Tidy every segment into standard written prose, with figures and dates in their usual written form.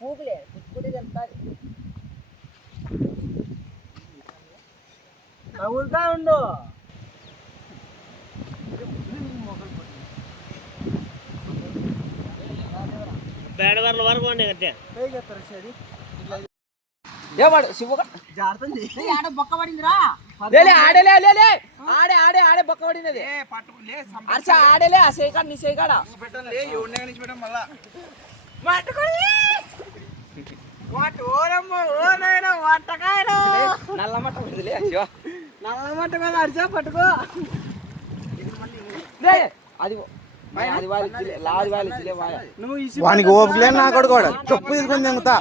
పూకులే తగులుతా ఉండు. బేడవర్ల వరకు ఉండే కట్టే ఏవాడు శివ జారుతుంది. బొక్క పడిందిరా. ఆడేలే ఆడే ఆడే ఆడే బొక్క పడింది. ఆడేలే ఆ సేకాడ నీ సేకాడ నల్ల మట్ట పడిందిలే. నల్ల మట్ట మీద అరిచా పట్టుకో. అది వానికి ఓపికలే నా కొడుకు చెప్పు తీసుకొని తెంగుతా.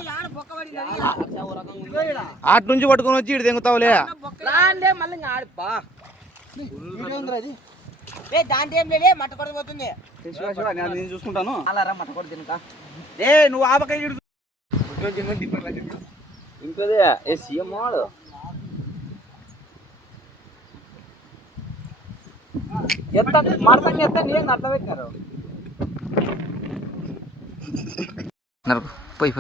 అటు నుంచి పట్టుకొని వచ్చి ఇటు తెంగుతావులే. మళ్ళీ ఆడిపా దాంట్లో ఏం లేదే మట్ట కొడ పోతుంది. నేను చూసుకుంటాను. అలారా మట్ట కొడ తినక నువ్వు ఆపకాయ ఇంకోదే ఏ సీఎం వాడు ఎంత మడతంగా ఎంత నీళ్ళు అట్లా పెట్టినారు. పోయి